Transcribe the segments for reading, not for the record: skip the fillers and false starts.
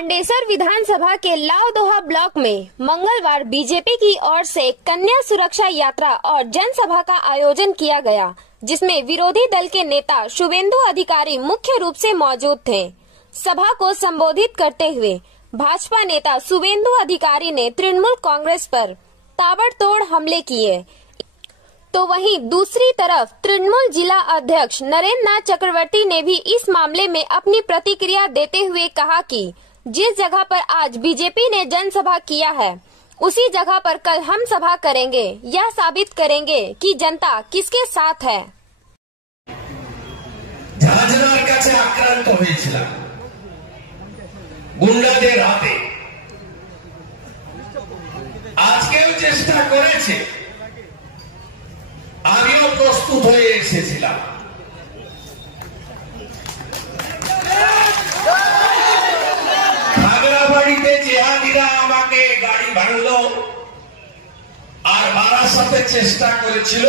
पांडेसर विधानसभा के लावदोहा ब्लॉक में मंगलवार बीजेपी की ओर से कन्या सुरक्षा यात्रा और जनसभा का आयोजन किया गया, जिसमें विरोधी दल के नेता शुभेंदु अधिकारी मुख्य रूप से मौजूद थे। सभा को संबोधित करते हुए भाजपा नेता शुभेंदु अधिकारी ने तृणमूल कांग्रेस पर ताबड़तोड़ हमले किए, तो वहीं दूसरी तरफ तृणमूल जिला अध्यक्ष नरेंद्र नाथ चक्रवर्ती ने भी इस मामले में अपनी प्रतिक्रिया देते हुए कहा कि जिस जगह पर आज बीजेपी ने जनसभा किया है, उसी जगह पर कल हम सभा करेंगे। यह साबित करेंगे कि जनता किसके साथ है। झांझरार काছে আক্রান্ত হয়েছিলাম গুন্ডাদের হাতে। আজকেও চেষ্টা করেছে, আমিও প্রস্তুত হয়ে এসেছিলাম। খাগড়াবাড়িতে জিহাদিরা আমাকে গাড়ি ভাঙলো আর বারাসাতে চেষ্টা করেছিল,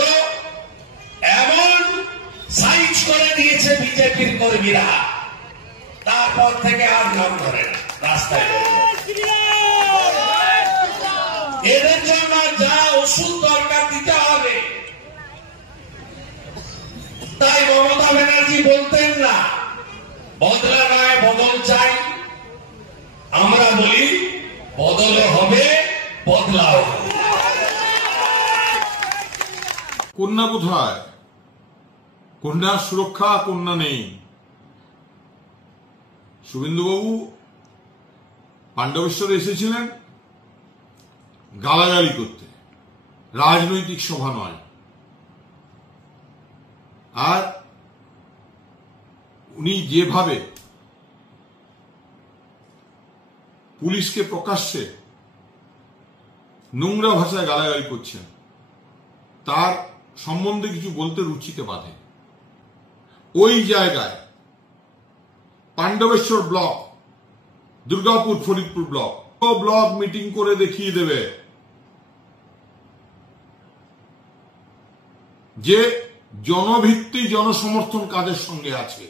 এমন সাইজ করে দিয়েছে বিজেপির কর্মীরা, তারপর থেকে আর নাম ধরে না, রাস্তায় এদের জন্য যা ওষুধ দরকার দিতে হবে। তাই মমতা ব্যানার্জি বলতেন না বদলা নয় বদল চাই, আমরা বলি বদলও হবে বদলাও। কন্যা কোথায়? কন্যার সুরক্ষা, কন্যা নেই। শুভেন্দুবাবু পাণ্ডবেশ্বরে এসেছিলেন গালাগালি করতে, রাজনৈতিক সভা নয়। আর উনি যেভাবে পুলিশকে প্রকাশ্যে নোংরা ভাষায় গালাগালি করছেন, তার সম্বন্ধে কিছু বলতে রুচিতে বাধে। ওই জায়গায় Pandabeswar block, Durgapur, Faridpur block meeting করে দেখিয়ে দেবে যে জনভিত্তি, জনসমর্থন কাদের সঙ্গে আছে।